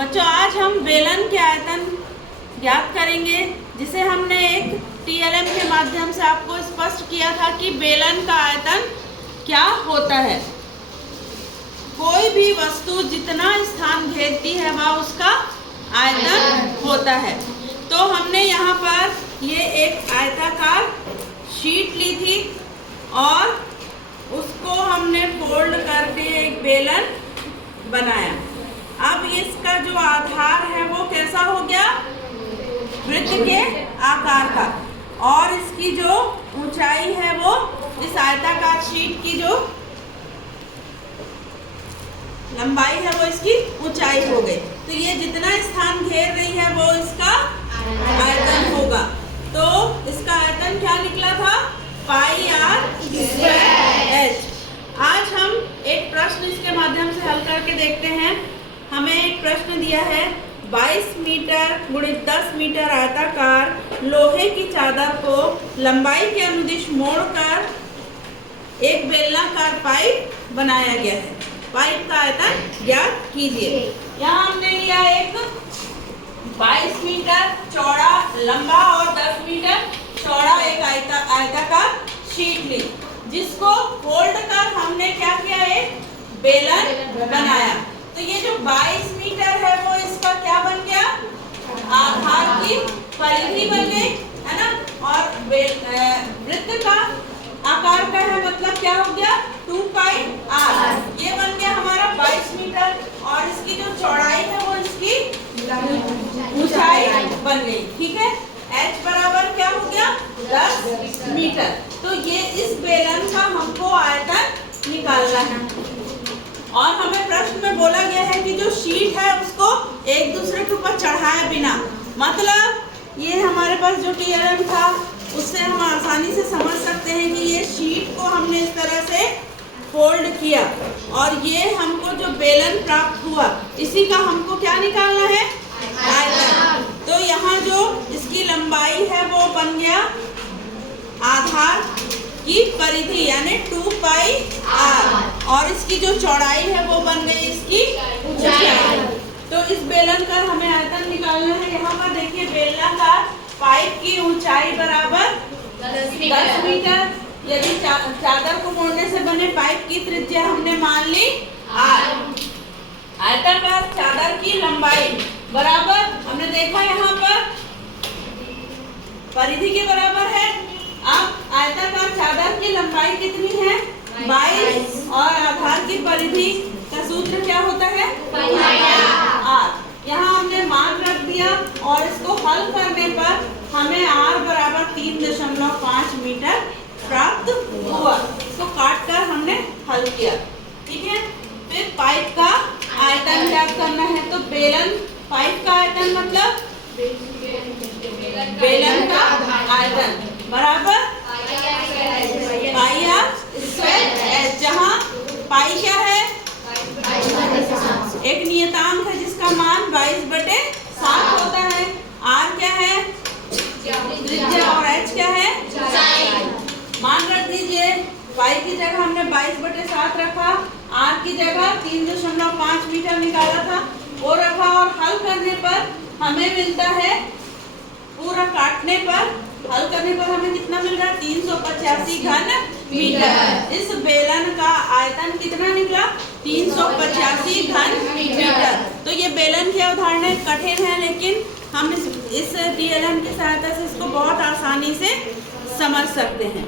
बच्चों आज हम बेलन के आयतन ज्ञात करेंगे, जिसे हमने एक टीएलएम के माध्यम से आपको स्पष्ट किया था कि बेलन का आयतन क्या होता है। कोई भी वस्तु जितना स्थान घेरती है वह उसका आयतन होता है। तो हमने यहाँ पर ये एक आयताकार शीट ली थी और उसको हमने फोल्ड करके एक बेलन बनाया। अब इसका जो आधार है वो कैसा हो गया, वृत्त के आकार का, और इसकी जो ऊंचाई है वो इस आयताकार शीट की जो लंबाई है वो इसकी ऊंचाई हो गई। तो ये जितना स्थान घेर रही है वो इसका आयतन होगा। तो इसका आयतन क्या निकला था, पाई आर स्क्वायर एच। आज हम एक प्रश्न इसके माध्यम से हल करके देखते हैं। हमें एक प्रश्न दिया है, 22 मीटर × 10 मीटर आयताकार लोहे की चादर को लंबाई के अनुदिश मोड़कर एक बेलनाकार पाइप बनाया गया है। पाइप का आयतन ज्ञात कीजिए। यहाँ हमने लिया एक 22 मीटर चौड़ा लंबा और 10 मीटर चौड़ा एक आयताकार शीट ली, जिसको फोल्ड कर हमने क्या किया, एक बेलन बनाया। तो ये जो 22 मीटर है वो इसका क्या बन गया, आधार की परिधि बन गई, है ना। और वृत्त का आकार का है, मतलब क्या हो गया, 2 पाई आर। ये बन गया हमारा 22 मीटर और इसकी जो चौड़ाई है वो इसकी ऊंचाई बन गई। ठीक है, h बराबर क्या हो गया, 10 मीटर। तो ये इस बेलन का हमको आयतन निकालना है। और हमें प्रश्न में बोला गया है कि जो शीट है उसको एक दूसरे के ऊपर चढ़ाए बिना, मतलब ये हमारे पास जो टीएलएम था उससे हम आसानी से समझ सकते हैं कि ये शीट को हमने इस तरह से फोल्ड किया और ये हमको जो बेलन प्राप्त हुआ इसी का हमको क्या निकालना है, आयतन। तो यहाँ जो इसकी लंबाई है वो बन गया आधार की परिधि यानी 2 पाई आर, और इसकी जो चौड़ाई है वो बन गई इसकी ऊंचाई। तो इस बेलन का हमें आयतन निकालना है। यहाँ पर देखिए बेलनाकार पाइप की ऊंचाई बराबर 10 मीटर। यदि चादर को मोड़ने से बने पाइप की त्रिज्या हमने मान ली आर। आयताकार चादर की लंबाई बराबर हमने देखा यहाँ पर परिधि के बराबर है। अब आयताकार चादर की लंबाई कितनी है, 22, और आधार की परिधि का सूत्र क्या होता है, आर। यहाँ हमने मान रख दिया और इसको हल करने पर हमें आर बराबर 3.5 मीटर प्राप्त हुआ। इसको काट कर हमने हल किया। ठीक है, फिर पाइप का आयतन ज्ञात करना है। तो बेलन पाइप का आयतन मतलब बेलन का आयतन बराबर पाई आर स्क्वायर एच, जहाँ पाई क्या है, एक नियतांक है जिसका मान 22/7 होता है। आर क्या है, त्रिज्या, और एच क्या है, मान रख दीजिए। पाई की जगह हमने 22/7 रखा, आर की जगह 3.5 मीटर निकाला था वो रखा, और हल करने पर हमें मिलता है, पूरा काटने पर हल करने पर हमें कितना मिल रहा है, 385 घन मीटर। इस बेलन का आयतन कितना निकला, 385 घन मीटर। तो ये बेलन की अवधारणा कठिन है, लेकिन हम इस टीएलएम की सहायता से इसको बहुत आसानी से समझ सकते हैं।